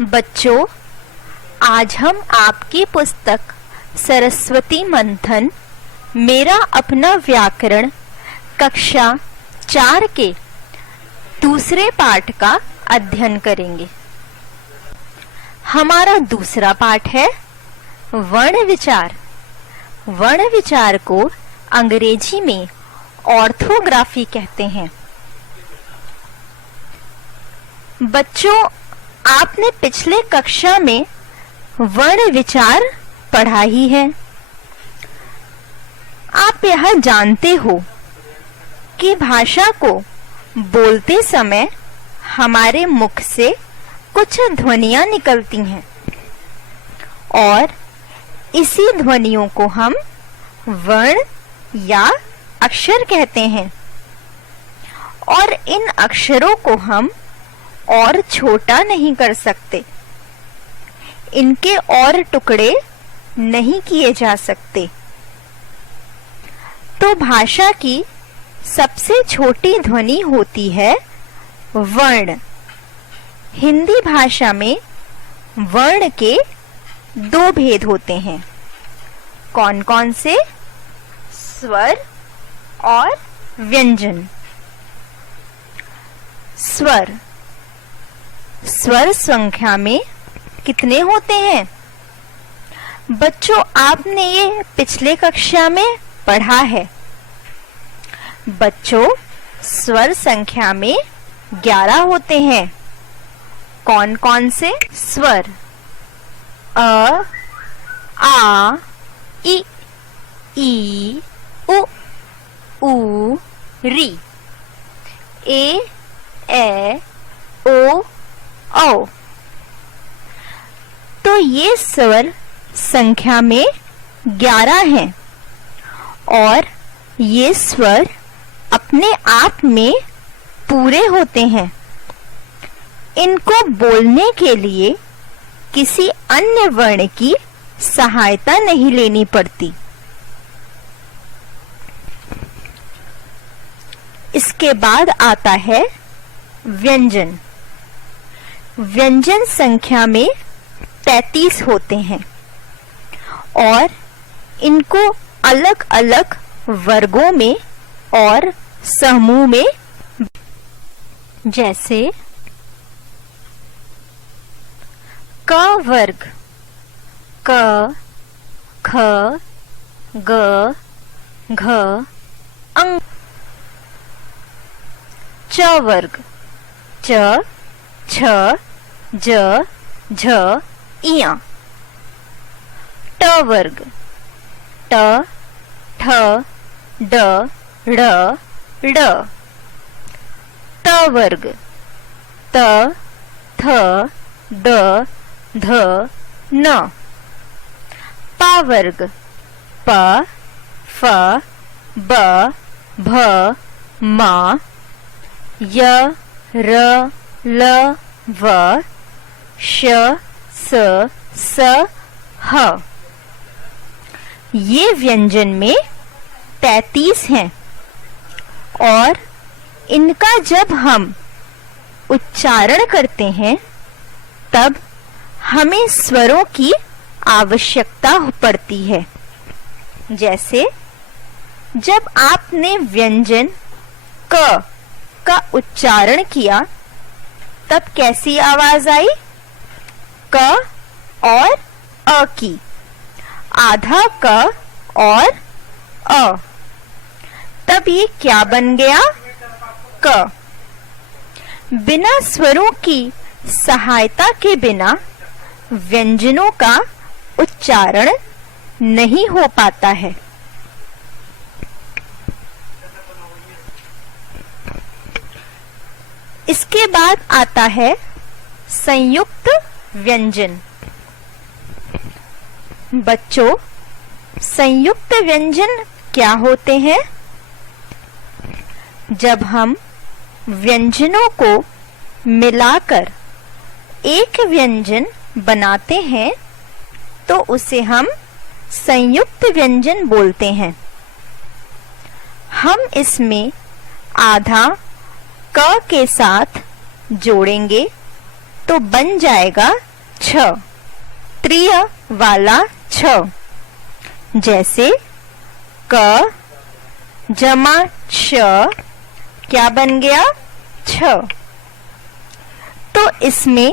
बच्चों, आज हम आपकी पुस्तक सरस्वती मंथन मेरा अपना व्याकरण कक्षा 4 के दूसरे पाठ का अध्ययन करेंगे। हमारा दूसरा पाठ है वर्ण विचार। वर्ण विचार को अंग्रेजी में ऑर्थोग्राफी कहते हैं। बच्चों, आपने पिछले कक्षा में वर्ण विचार पढ़ा ही है। आप यह जानते हो कि भाषा को बोलते समय हमारे मुख से कुछ ध्वनियां निकलती हैं और इसी ध्वनियों को हम वर्ण या अक्षर कहते हैं और इन अक्षरों को हम और छोटा नहीं कर सकते, इनके और टुकड़े नहीं किए जा सकते। तो भाषा की सबसे छोटी ध्वनि होती है वर्ण। हिंदी भाषा में वर्ण के 2 भेद होते हैं। कौन कौन से? स्वर और व्यंजन। स्वर संख्या में कितने होते हैं? बच्चों, आपने ये पिछले कक्षा में पढ़ा है। बच्चों, स्वर संख्या में 11 होते हैं। कौन कौन से स्वर? अ, आ, इ, ई, उ, ऊ, री, ए, ओ, औ। तो ये स्वर संख्या में 11 हैं और ये स्वर अपने आप में पूरे होते हैं। इनको बोलने के लिए किसी अन्य वर्ण की सहायता नहीं लेनी पड़ती। इसके बाद आता है व्यंजन। व्यंजन संख्या में 33 होते हैं और इनको अलग अलग वर्गों में और समूह में, जैसे क वर्ग क, ख, ग, घ, अंग। च वर्ग च, छ, ज, झ, इया। ट वर्ग ट, ठ, ड, ढ़, ड़। त वर्ग त, थ, द, ध, न। प वर्ग प, फ, ब, भ, म, य, र, ल, व, श, स, स, ह। ये व्यंजन में 33 हैं और इनका जब हम उच्चारण करते हैं तब हमें स्वरों की आवश्यकता पड़ती है। जैसे जब आपने व्यंजन क का उच्चारण किया तब कैसी आवाज आई? क और अ की। आधा क और अ। तब ये क्या बन गया? क। बिना स्वरों की सहायता के बिना व्यंजनों का उच्चारण नहीं हो पाता है। इसके बाद आता है संयुक्त व्यंजन। बच्चों, संयुक्त व्यंजन क्या होते हैं? जब हम व्यंजनों को मिलाकर एक व्यंजन बनाते हैं तो उसे हम संयुक्त व्यंजन बोलते हैं। हम इसमें आधा क के साथ जोड़ेंगे तो बन जाएगा छ, त्रिय वाला छ। जैसे क जमा छ क्या बन गया? छ। तो इसमें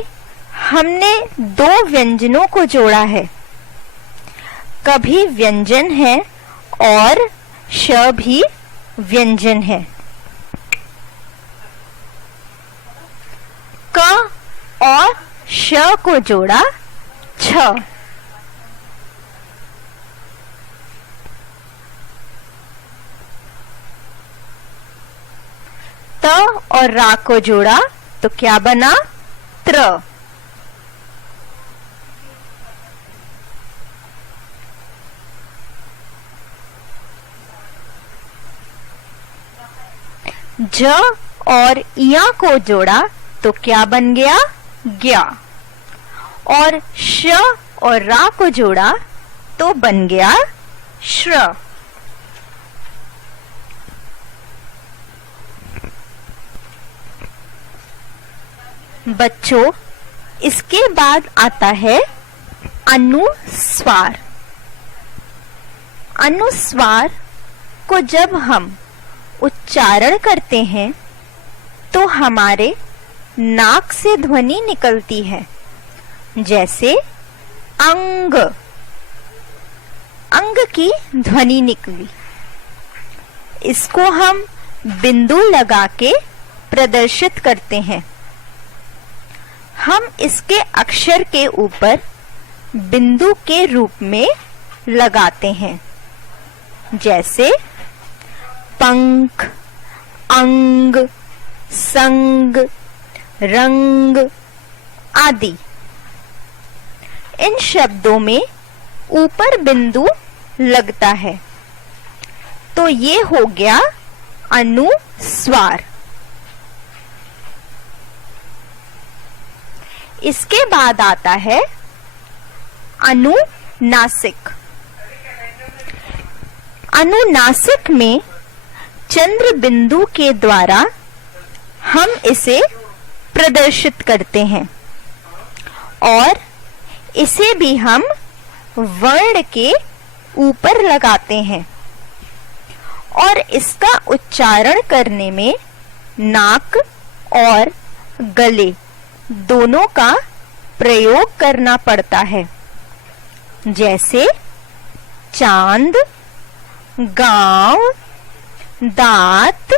हमने दो व्यंजनों को जोड़ा है। कभी व्यंजन है और श भी व्यंजन है। क और श को जोड़ा छ। त और रा को जोड़ा तो क्या बना? त्र। ज और इया को जोड़ा तो क्या बन गया? ज्ञा। और श और रा को जोड़ा तो बन गया श्र। बच्चों, इसके बाद आता है अनुस्वार। अनुस्वार को जब हम उच्चारण करते हैं तो हमारे नाक से ध्वनि निकलती है। जैसे अंग, अंग की ध्वनि निकली। इसको हम बिंदु लगा के प्रदर्शित करते हैं। हम इसके अक्षर के ऊपर बिंदु के रूप में लगाते हैं। जैसे पंख, अंग, संग, रंग आदि। इन शब्दों में ऊपर बिंदु लगता है तो ये हो गया अनुस्वार। इसके बाद आता है अनुनासिक। अनुनासिक में चंद्र बिंदु के द्वारा हम इसे प्रदर्शित करते हैं और इसे भी हम वर्ण के ऊपर लगाते हैं और इसका उच्चारण करने में नाक और गले दोनों का प्रयोग करना पड़ता है। जैसे चांद, गांव, दांत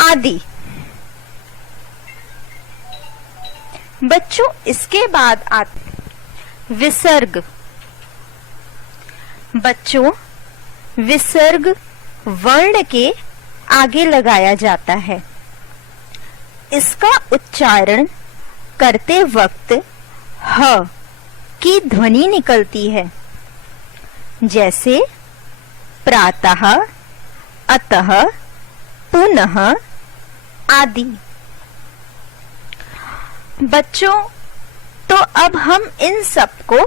आदि। बच्चों, इसके बाद आता विसर्ग। बच्चों, विसर्ग वर्ण के आगे लगाया जाता है। इसका उच्चारण करते वक्त ह की ध्वनि निकलती है। जैसे प्रातः, अतः, पुनः आदि। बच्चों, तो अब हम इन सब को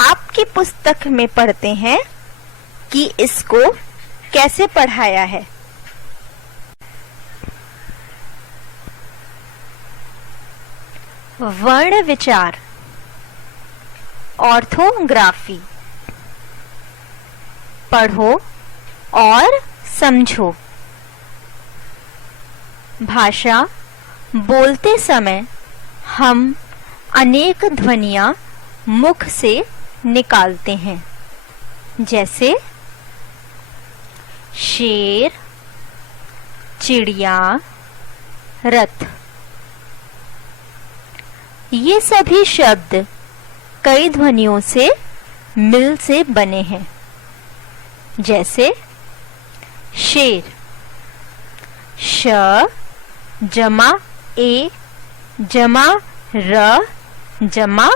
आपकी पुस्तक में पढ़ते हैं कि इसको कैसे पढ़ाया है। वर्ण विचार, ऑर्थोग्राफी। पढ़ो और समझो। भाषा बोलते समय हम अनेक ध्वनियां मुख से निकालते हैं। जैसे शेर, चिड़िया, रथ। ये सभी शब्द कई ध्वनियों से मिल से बने हैं। जैसे शेर, श जमा ए जमा र जमा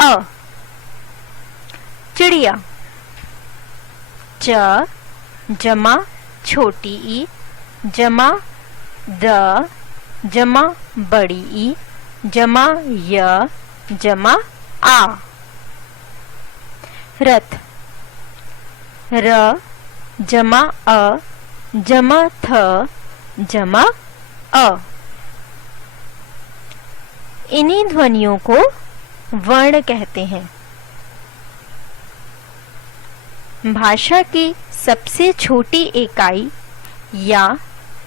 अ। चिड़िया, च जमा छोटी ई जमा द जमा बड़ी ई जमा य जमा आ। रथ, र जमा अ जमा थ जमा अ। इन्हीं ध्वनियों को वर्ण कहते हैं। भाषा की सबसे छोटी इकाई या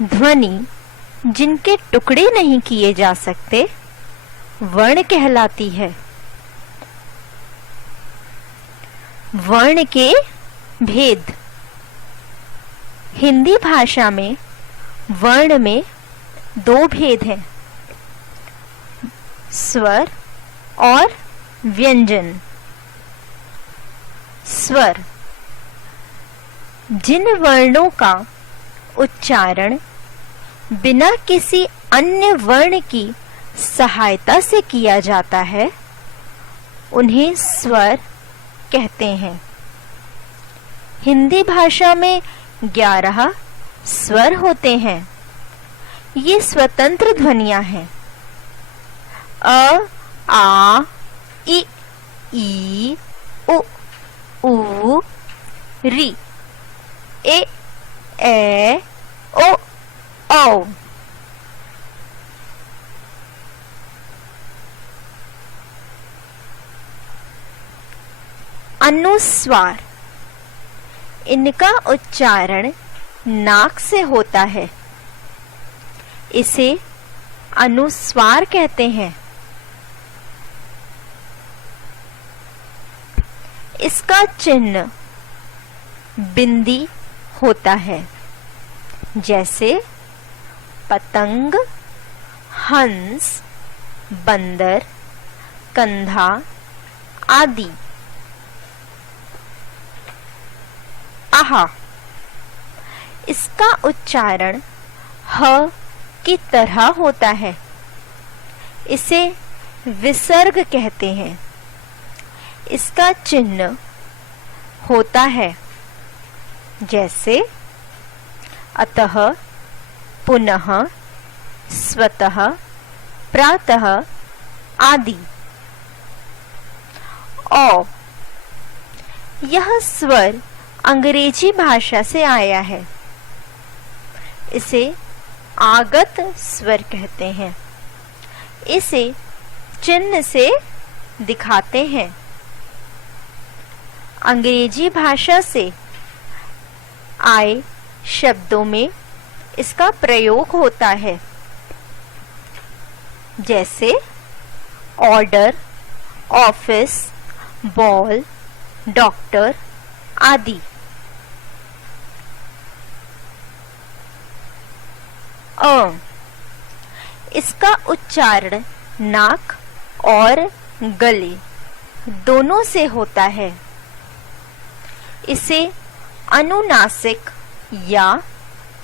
ध्वनि जिनके टुकड़े नहीं किए जा सकते वर्ण कहलाती है। वर्ण के भेद। हिंदी भाषा में वर्ण में दो भेद हैं, स्वर और व्यंजन। स्वर जिन वर्णों का उच्चारण बिना किसी अन्य वर्ण की सहायता से किया जाता है उन्हें स्वर कहते हैं। हिंदी भाषा में 11 स्वर होते हैं। ये स्वतंत्र ध्वनियां हैं। अ, आ, इ, ई, उ, ऊ, री, ए, ए, ओ, औ। अनुस्वार, इनका उच्चारण नाक से होता है, इसे अनुस्वार कहते हैं। इसका चिन्ह बिंदी होता है, जैसे पतंग, हंस, बंदर, कंधा आदि। आहा, इसका उच्चारण ह की तरह होता है, इसे विसर्ग कहते हैं। इसका चिन्ह होता है, जैसे अतः, पुनः, स्वतः, प्रातः आदि। औ, यह स्वर अंग्रेजी भाषा से आया है, इसे आगत स्वर कहते हैं। इसे चिन्ह से दिखाते हैं। अंग्रेजी भाषा से आए शब्दों में इसका प्रयोग होता है, जैसे ऑर्डर, ऑफिस, बॉल, डॉक्टर आदि। अ, इसका उच्चारण नाक और गले दोनों से होता है। इसे अनुनासिक या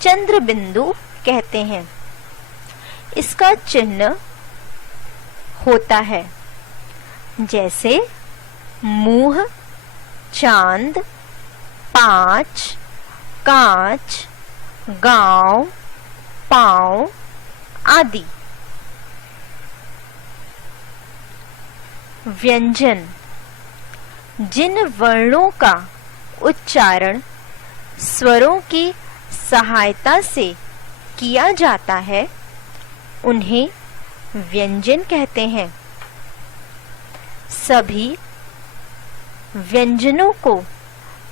चंद्र बिंदु कहते हैं। इसका चिन्ह होता है, जैसे मुंह, चांद, 5, कांच, गांव, पांव आदि। व्यंजन जिन वर्णों का उच्चारण स्वरों की सहायता से किया जाता है उन्हें व्यंजन कहते हैं। सभी व्यंजनों को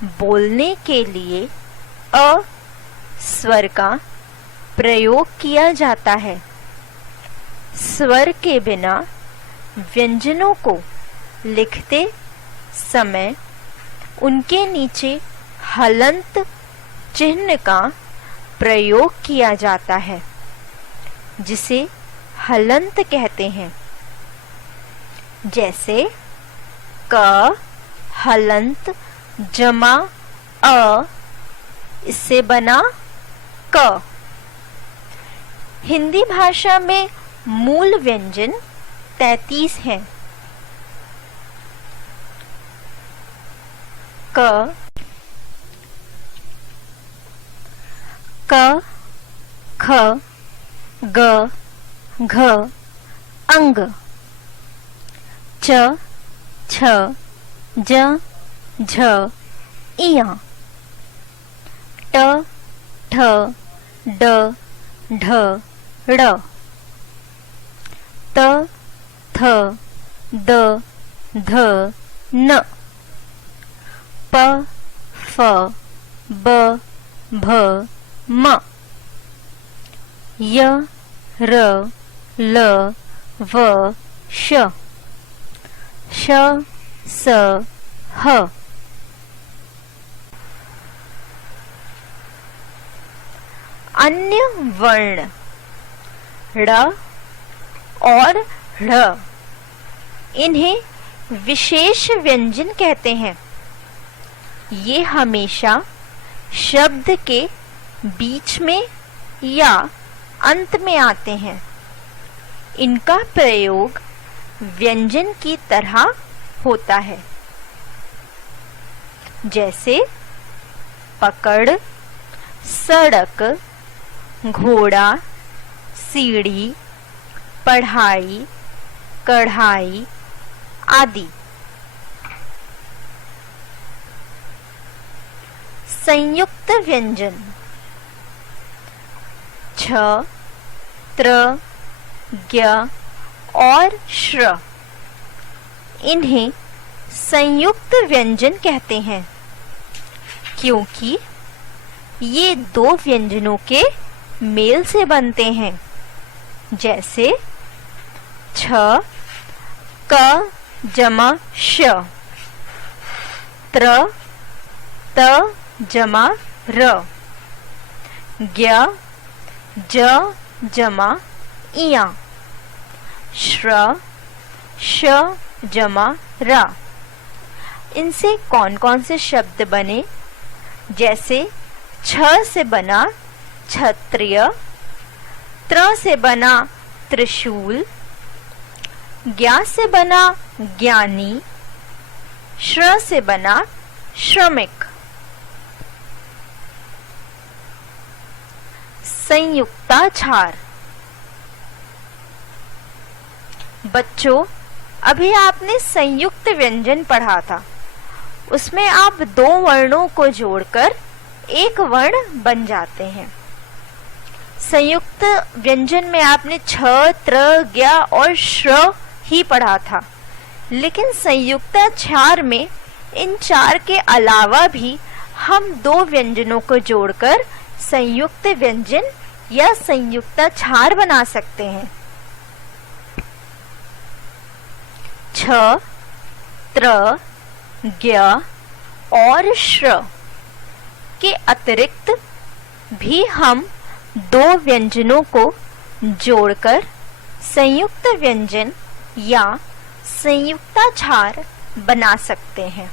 बोलने के लिए अ स्वर का प्रयोग किया जाता है। स्वर के बिना व्यंजनों को लिखते समय उनके नीचे हलंत चिन्ह का प्रयोग किया जाता है, जिसे हलंत कहते हैं। जैसे क हलंत जमा अ, इससे बना क। हिंदी भाषा में मूल व्यंजन 33 हैं। क, क, ख, ग, घ, अंग। च, छ, ज, झ, इया। ट, ठ, ड, ढ, ड़। त, थ द ध न प फ ब भ म य र ल व श श स ह। अन्य वर्ण ड़ और ढ़, इन्हें विशेष व्यंजन कहते हैं। ये हमेशा शब्द के बीच में या अंत में आते हैं। इनका प्रयोग व्यंजन की तरह होता है, जैसे पकड़, सड़क, घोड़ा, सीढ़ी, पढ़ाई, कढ़ाई आदि। संयुक्त व्यंजन छ, त्र, ज्ञ और श्र, इन्हें संयुक्त व्यंजन कहते हैं, क्योंकि ये दो व्यंजनों के मेल से बनते हैं। जैसे छ क जमा श, त्र त जमा र, ज्ञ ज जमा इया, श्र श जमा रा। इनसे कौन कौन से शब्द बने? जैसे छ से बना क्षत्रिय, त्र से बना त्रिशूल, ज्ञा से बना ज्ञानी, श्र से बना श्रमिक। संयुक्ताक्षर। बच्चों, अभी आपने संयुक्त व्यंजन पढ़ा था। उसमें आप दो वर्णों को जोड़कर एक वर्ण बन जाते हैं। संयुक्त व्यंजन में आपने छ, त्र, ज्ञ और श्र ही पढ़ा था, लेकिन संयुक्ताक्षर में इन चार के अलावा भी हम दो व्यंजनों को जोड़कर संयुक्त व्यंजन या संयुक्ताक्षर बना सकते हैं। छ, त्र, ज्ञ और श्र के अतिरिक्त भी हम दो व्यंजनों को जोड़कर संयुक्त व्यंजन या संयुक्ताक्षर बना सकते हैं।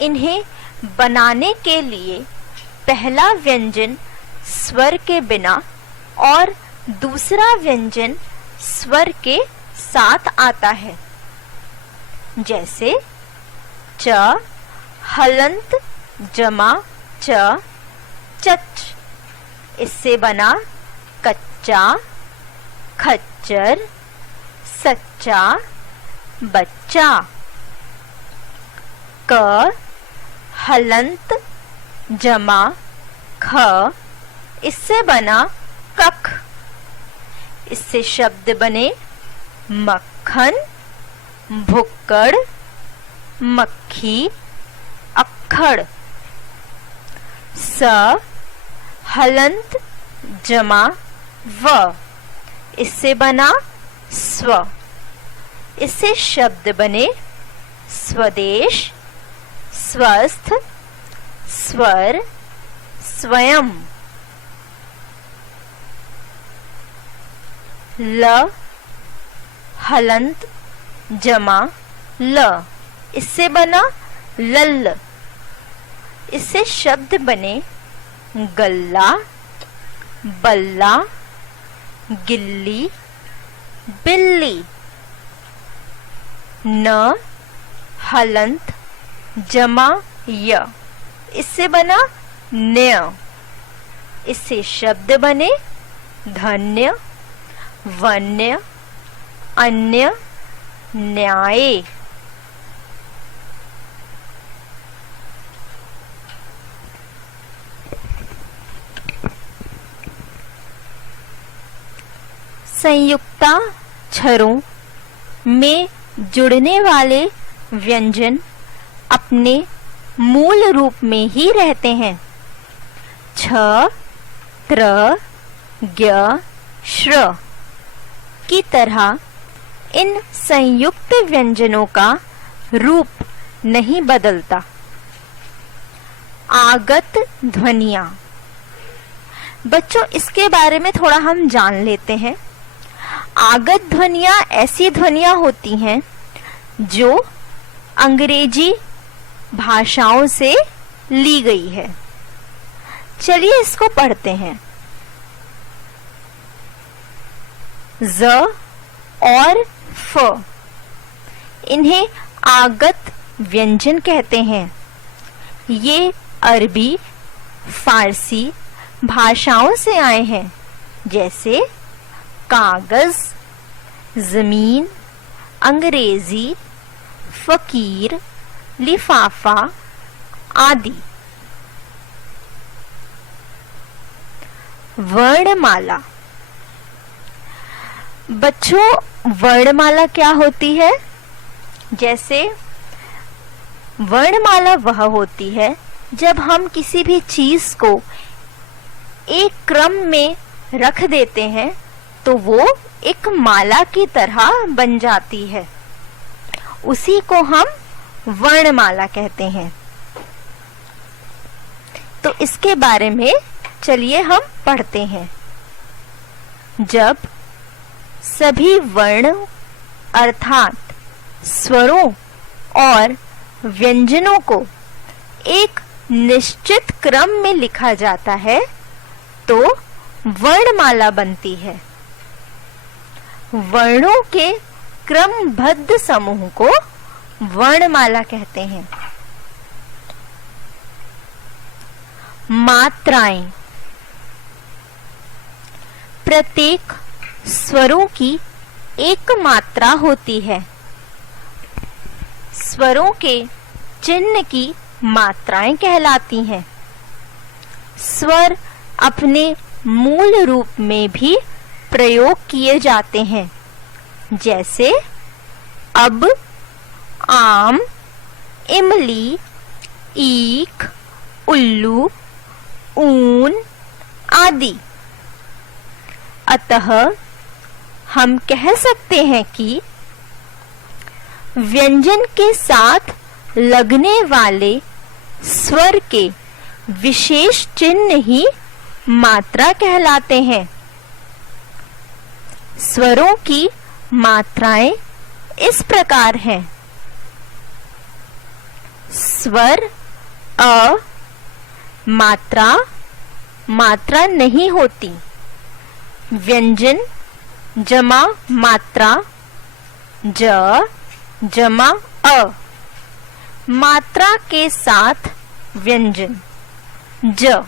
इन्हें बनाने के लिए पहला व्यंजन स्वर के बिना और दूसरा व्यंजन स्वर के साथ आता है। जैसे च हलंत जमा च चच, इससे बना कच्चा, खच्चर, सच्चा, बच्चा। क हलंत जमा ख, इससे बना कख, इससे शब्द बने मक्खन, भुक्कड़, मक्खी, अक्खड़। स हलंत जमा व, इससे बना स्व, इससे शब्द बने स्वदेश, स्वस्थ, स्वर, स्वयं। ल हलंत जमा ल, इससे बना लल्ल, इससे शब्द बने गल्ला, बल्ला, गिल्ली, बिल्ली। न हलंत जमा य, इससे बना न्य, इससे शब्द बने धन्य, वन्य, अन्य, न्याय। संयुक्ताक्षरों में जुड़ने वाले व्यंजन अपने मूल रूप में ही रहते हैं। छ, त्र, ज्ञ, श्र की तरह इन संयुक्त व्यंजनों का रूप नहीं बदलता। आगत ध्वनियां, बच्चों इसके बारे में थोड़ा हम जान लेते हैं। आगत ध्वनियां ऐसी ध्वनियां होती हैं जो अंग्रेजी भाषाओं से ली गई है। चलिए इसको पढ़ते हैं। ज और फ, इन्हें आगत व्यंजन कहते हैं। ये अरबी, फारसी भाषाओं से आए हैं, जैसे कागज, जमीन, अंग्रेजी, फकीर, लिफाफा आदि। वर्णमाला, बच्चों वर्णमाला क्या होती है? जैसे वर्णमाला वह होती है जब हम किसी भी चीज को एक क्रम में रख देते हैं तो वो एक माला की तरह बन जाती है, उसी को हम वर्णमाला कहते हैं। तो इसके बारे में चलिए हम पढ़ते हैं। जब सभी वर्ण अर्थात स्वरों और व्यंजनों को एक निश्चित क्रम में लिखा जाता है तो वर्णमाला बनती है। वर्णों के क्रमबद्ध समूह को वर्णमाला कहते हैं। मात्राएं, प्रत्येक स्वरों की एक मात्रा होती है। स्वरों के चिन्ह की मात्राएं कहलाती हैं। स्वर अपने मूल रूप में भी प्रयोग किए जाते हैं, जैसे अब, आम, इमली, ईख, उल्लू, ऊन आदि। अतः हम कह सकते हैं कि व्यंजन के साथ लगने वाले स्वर के विशेष चिन्ह ही मात्रा कहलाते हैं। स्वरों की मात्राएं इस प्रकार हैं। स्वर अ मात्रा मात्रा नहीं होती। व्यंजन जमा मात्रा ज जमा अ, मात्रा के साथ व्यंजन ज।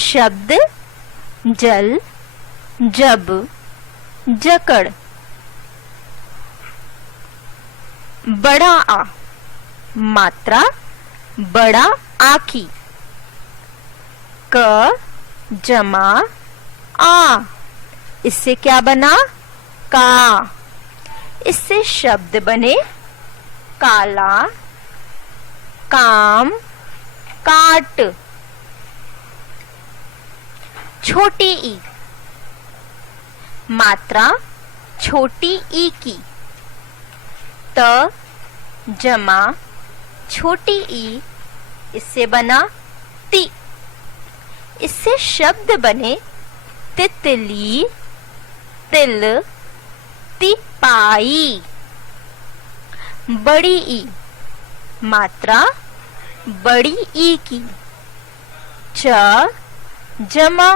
शब्द जल, जब, जकड़। बड़ा आ, मात्रा बड़ा आ की। क जमा आ, इससे क्या बना? का। इससे शब्द बने काला, काम, काट। छोटी ई, मात्रा छोटी ई की। त जमा छोटी ई, इससे बना ती। इससे शब्द बने तितली, तिल, तिपाई। बड़ी ई, मात्रा बड़ी ई की। च जमा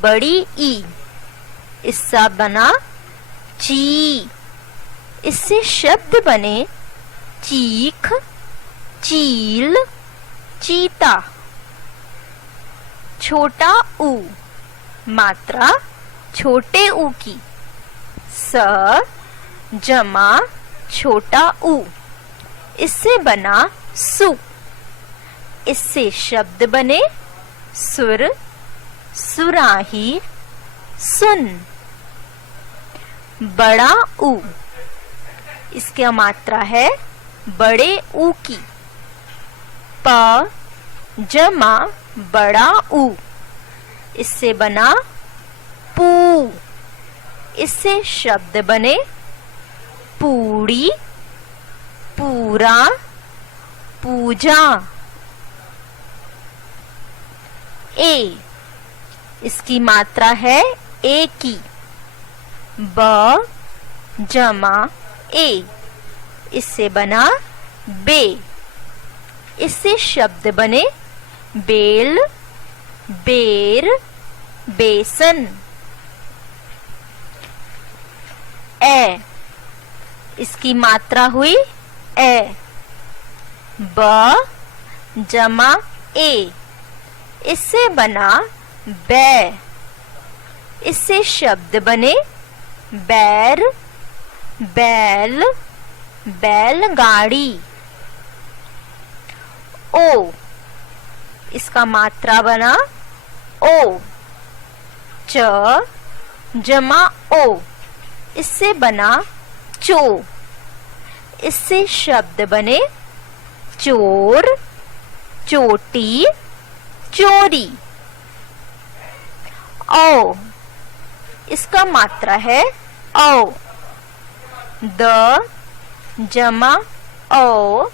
बड़ी ई, इससे बना ची। इससे शब्द बने चीख, चील, चीता। छोटा ऊ, मात्रा छोटे ऊ की। स जमा छोटा ऊ, इससे बना सु। इससे शब्द बने सुर, सुराही, सुन। बड़ा ऊ, इसका मात्रा है बड़े ऊ की। प जमा बड़ा ऊ, इससे बना पू। इससे शब्द बने पूड़ी, पूरा, पूजा। ए, इसकी मात्रा है ए की। ब जमा ए, इससे बना बे। इससे शब्द बने बेल, बेर, बेसन। ए, इसकी मात्रा हुई ए। ब जमा ए, इससे बना बै। इससे शब्द बने बैर, बैल, बैलगाड़ी। ओ, इसका मात्रा बना ओ। च जमा ओ, इससे बना चो। इससे शब्द बने चोर, चोटी, चोरी। औ, इसका मात्रा है औ। द जमा औ,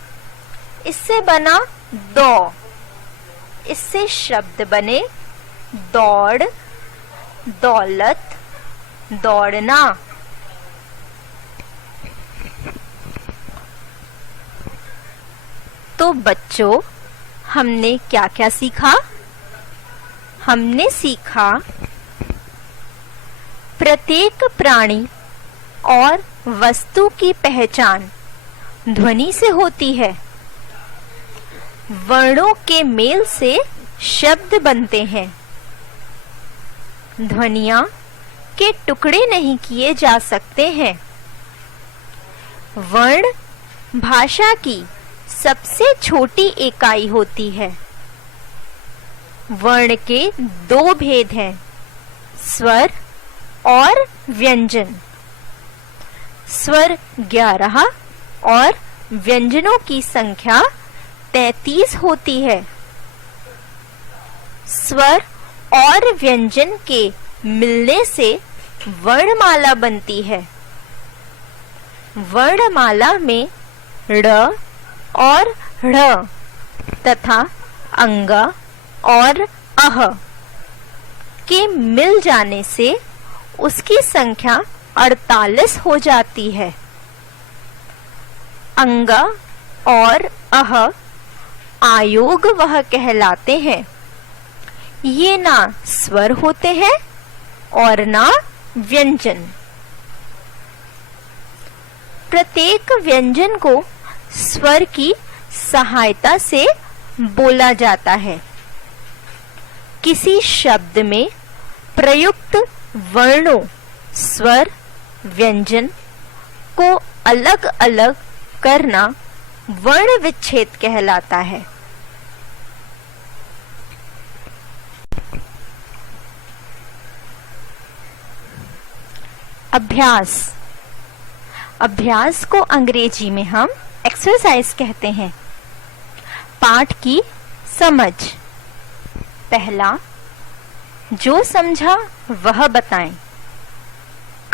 इससे बना दौ। इससे शब्द बने दौड़, दौलत, दौड़ना। तो बच्चों, हमने क्या क्या सीखा? हमने सीखा प्रत्येक प्राणी और वस्तु की पहचान ध्वनि से होती है। वर्णों के मेल से शब्द बनते हैं। ध्वनियां के टुकड़े नहीं किए जा सकते हैं। वर्ण भाषा की सबसे छोटी इकाई होती है। वर्ण के दो भेद हैं, स्वर और व्यंजन। स्वर 11 और व्यंजनों की संख्या 33 होती है। स्वर और व्यंजन के मिलने से वर्णमाला बनती है। वर्णमाला में ड़ और ढ़ तथा अंग और अह के मिल जाने से उसकी संख्या 48 हो जाती है। अंग और अह आयोग वह कहलाते हैं। ये ना स्वर होते हैं और ना व्यंजन। प्रत्येक व्यंजन को स्वर की सहायता से बोला जाता है। किसी शब्द में प्रयुक्त वर्णों, स्वर, व्यंजन को अलग अलग करना वर्ण विच्छेद कहलाता है। अभ्यास। अभ्यास को अंग्रेजी में हम एक्सरसाइज कहते हैं। पाठ की समझ। पहला, जो समझा वह बताएं।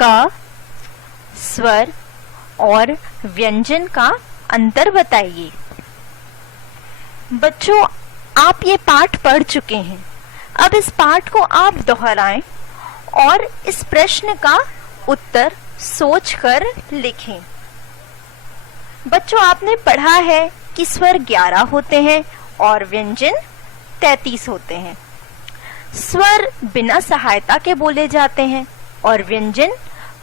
क, स्वर और व्यंजन का अंतर बताइए। बच्चों, आप ये पाठ पढ़ चुके हैं। अब इस पाठ को आप दोहराएं और इस प्रश्न का उत्तर सोचकर लिखें। बच्चों, आपने पढ़ा है कि स्वर 11 होते हैं और व्यंजन 33 होते हैं। स्वर बिना सहायता के बोले जाते हैं और व्यंजन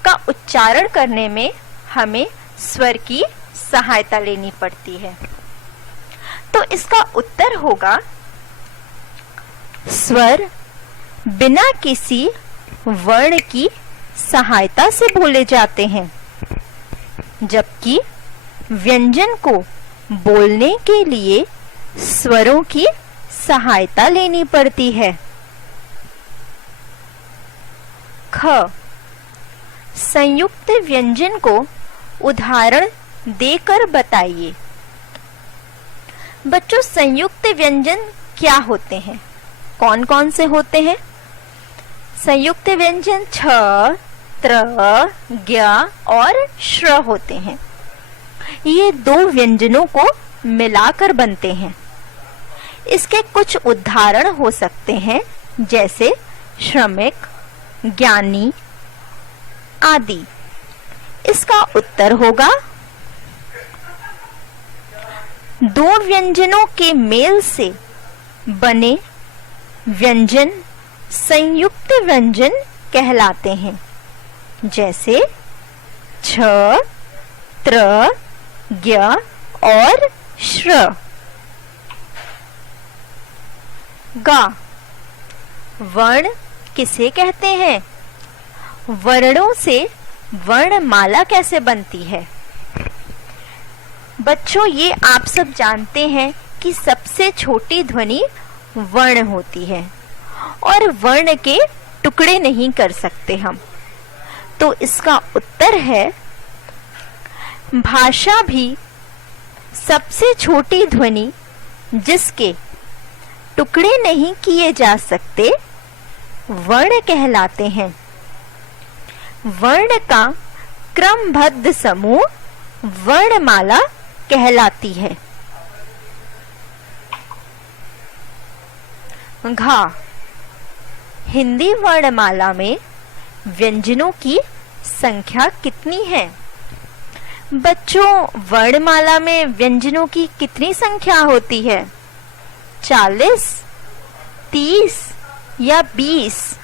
का उच्चारण करने में हमें स्वर की सहायता लेनी पड़ती है। तो इसका उत्तर होगा, स्वर बिना किसी वर्ण की सहायता से बोले जाते हैं, जबकि व्यंजन को बोलने के लिए स्वरों की सहायता लेनी पड़ती है। ख, संयुक्त व्यंजन को उदाहरण देकर बताइए। बच्चों, संयुक्त व्यंजन क्या होते हैं? कौन कौन से होते हैं? संयुक्त व्यंजन छ, त्र, ज्ञ और श्र होते हैं। ये दो व्यंजनों को मिलाकर बनते हैं। इसके कुछ उदाहरण हो सकते हैं, जैसे श्रमिक, ज्ञानी आदि। इसका उत्तर होगा दो व्यंजनों के मेल से बने व्यंजन संयुक्त व्यंजन कहलाते हैं, जैसे छ, त्र, ज्ञ और श्र। गा। वर्ण किसे कहते हैं? वर्णों से वर्णमाला कैसे बनती है? बच्चों, ये आप सब जानते हैं कि सबसे छोटी ध्वनि वर्ण होती है और वर्ण के टुकड़े नहीं कर सकते हम। तो इसका उत्तर है भाषा भी सबसे छोटी ध्वनि जिसके टुकड़े नहीं किए जा सकते वर्ण कहलाते हैं। वर्ण का क्रमबद्ध समूह वर्णमाला कहलाती है। घा। हिंदी वर्णमाला में व्यंजनों की संख्या कितनी है? बच्चों, वर्णमाला में व्यंजनों की कितनी संख्या होती है? 40, 30 या 20?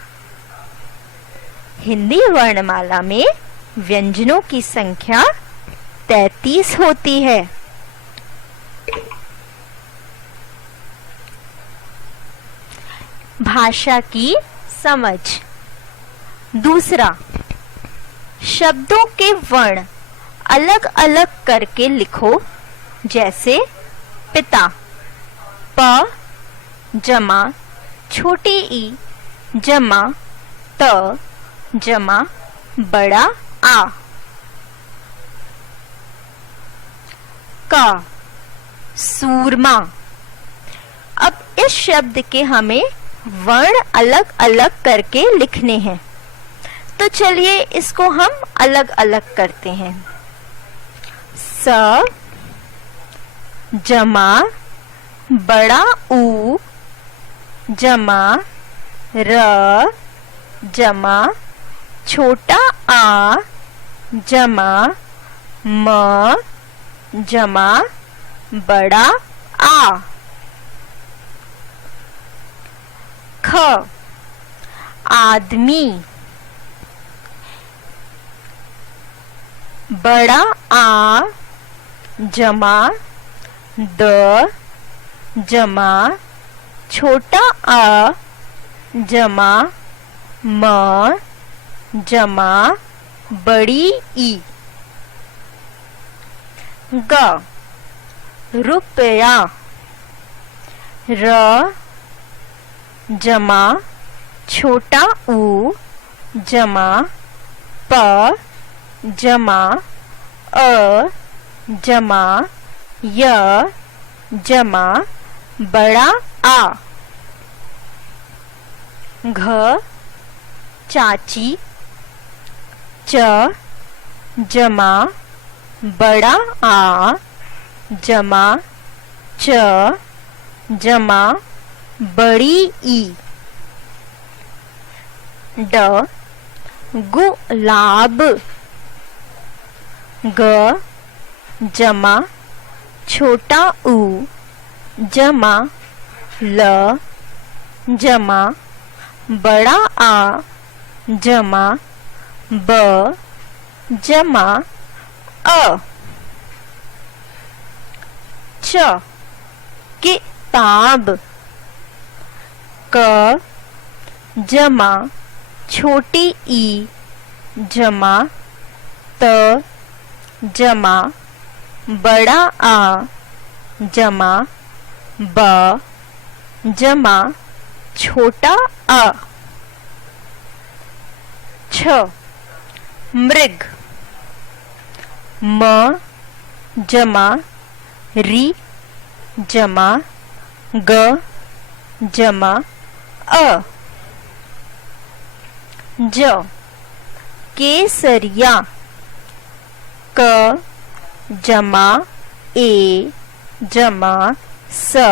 हिंदी वर्णमाला में व्यंजनों की संख्या 33 होती है। भाषा की समझ। दूसरा, शब्दों के वर्ण अलग अलग करके लिखो, जैसे पिता प जमा छोटी ई जमा त जमा बड़ा आ। का। सूरमा। अब इस शब्द के हमें वर्ण अलग अलग करके लिखने हैं, तो चलिए इसको हम अलग अलग करते हैं। स जमा बड़ा ऊ जमा र जमा छोटा आ जमा म जमा बड़ा आ। ख आदमी बड़ा आ जमा द जमा छोटा आ जमा म जमा बड़ी ई। ग रुपया र जमा छोटा ऊ जमा प जमा अ जमा य जमा बड़ा आ। घ चाची च जमा बड़ा आ जमा च जमा बड़ी ई। ड गुलाब ग जमा छोटा ऊ जमा ल जमा बड़ा आ जमा ब जमा अ। च किताब क जमा छोटी ई जमा त जमा बड़ा आ जमा ब जमा छोटा अ। छ मृग म जमा री जमा ग जमा अ। ज केसरिया क जमा ए जमा स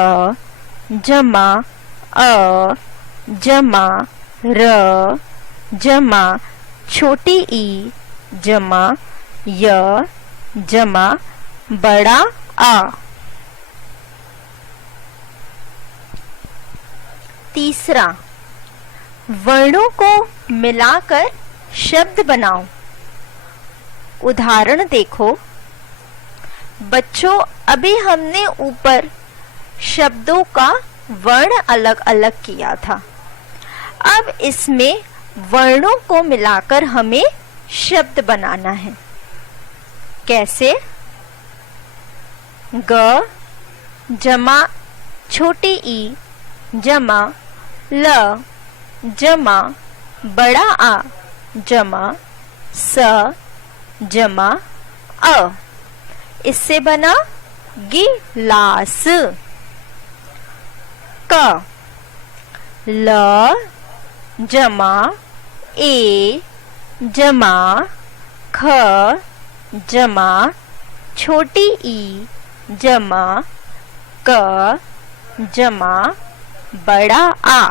जमा अ जमा र जमा छोटी ई जमा य जमा बड़ा आ। तीसरा, वर्णों को मिलाकर शब्द बनाओ। उदाहरण देखो। बच्चों, अभी हमने ऊपर शब्दों का वर्ण अलग अलग किया था। अब इसमें वर्णों को मिलाकर हमें शब्द बनाना है। कैसे? ग जमा छोटी ई जमा ल जमा बड़ा आ जमा स जमा अ। इससे बना गिलास। क ल जमा ए जमा ख जमा छोटी ई जमा क जमा बड़ा आ।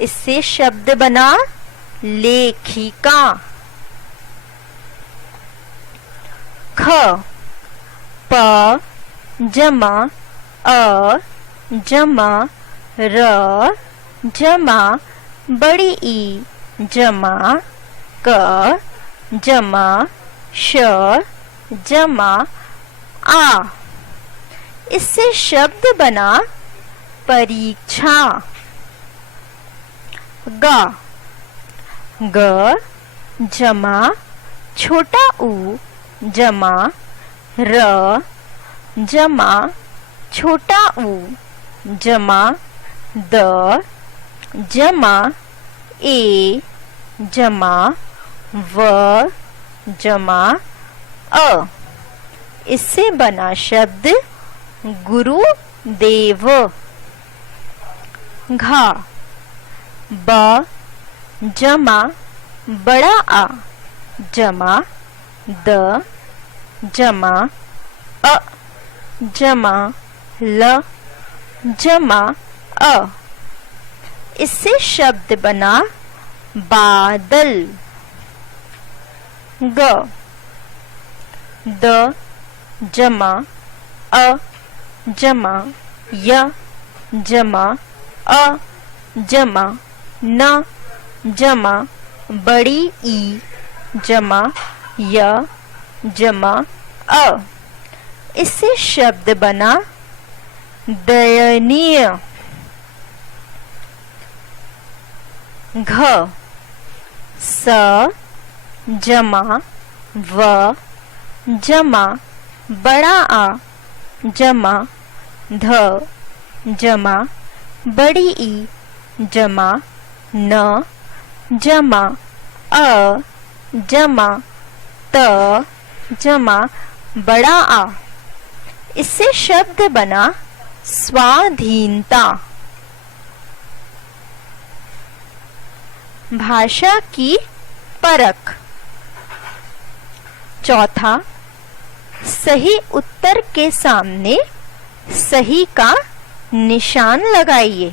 इससे शब्द बना लेखिका। ख प जमा अ जमा र जमा बड़ी ई जमा क जमा श जमा आ। इससे शब्द बना परीक्षा। ग ग जमा छोटा ऊ जमा र जमा छोटा ऊ जमा द जमा ए जमा व जमा अ। इससे बना शब्द गुरुदेव। घा ब जमा बड़ा आ जमा द जमा अ जमा ल जमा अ। इससे शब्द बना बादल। ग द जमा अ जमा य जमा अ जमा न जमा बड़ी ई जमा य जमा अ। इससे शब्द बना दयनीय। घ स जमा व जमा बड़ा आ जमा ध जमा बड़ी ई जमा न जमा अ जमा त जमा बड़ा आ। इससे शब्द बना स्वाधीनता। भाषा की परख। चौथा, सही उत्तर के सामने सही का निशान लगाइए।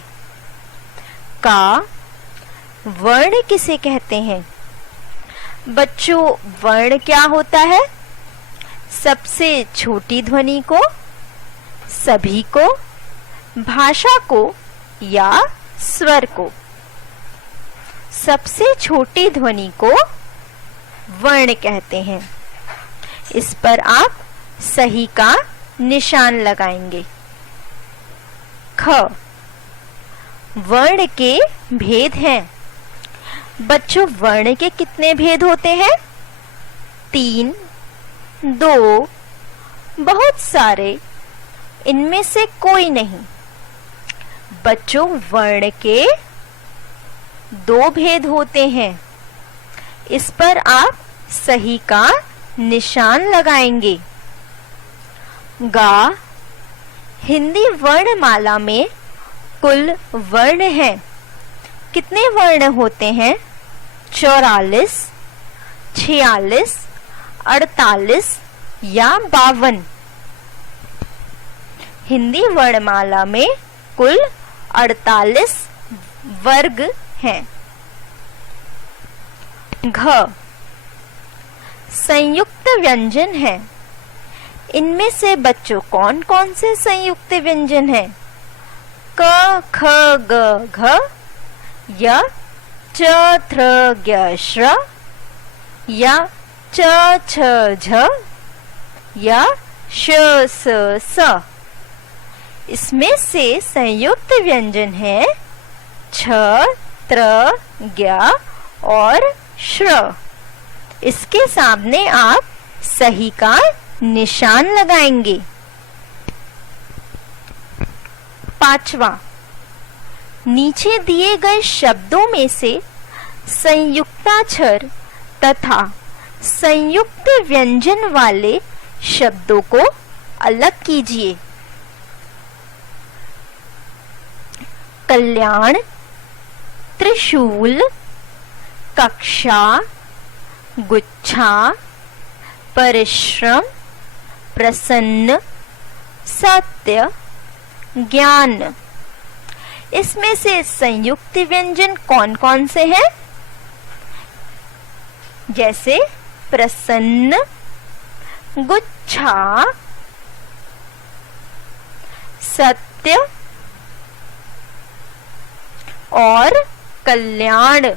का वर्ण किसे कहते हैं? बच्चों, वर्ण क्या होता है? सबसे छोटी ध्वनि को, सभी को, भाषा को या स्वर को। सबसे छोटी ध्वनि को वर्ण कहते हैं। इस पर आप सही का निशान लगाएंगे। ख वर्ण के भेद हैं। बच्चों, वर्ण के कितने भेद होते हैं? 3, 2, बहुत सारे, इनमें से कोई नहीं। बच्चों, वर्ण के 2 भेद होते हैं। इस पर आप सही का निशान लगाएंगे। गा हिंदी वर्णमाला में कुल वर्ण हैं। कितने वर्ण होते हैं? 44, 46, 48 या 52। हिंदी वर्णमाला में कुल 48 वर्ग हैं। घ संयुक्त व्यंजन है। इनमें से बच्चों कौन कौन से संयुक्त व्यंजन हैं? क ख ग घ, य च थ ज श्र, या च छ झ, या श स स। इसमें से संयुक्त व्यंजन है छ, त्र, ज्ञ और श्र। इसके सामने आप सही का निशान लगाएंगे। 5वां, नीचे दिए गए शब्दों में से संयुक्ताक्षर तथा संयुक्त व्यंजन वाले शब्दों को अलग कीजिए। कल्याण, त्रिशूल, कक्षा, गुच्छा, परिश्रम, प्रसन्न, सत्य, ज्ञान। इसमें से संयुक्त व्यंजन कौन कौन से हैं? जैसे प्रसन्न, गुच्छा, सत्य और कल्याण।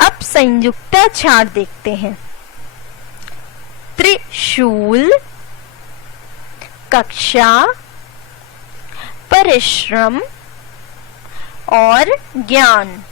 अब संयुक्ताक्षर देखते हैं। त्रिशूल, कक्षा, परिश्रम और ज्ञान।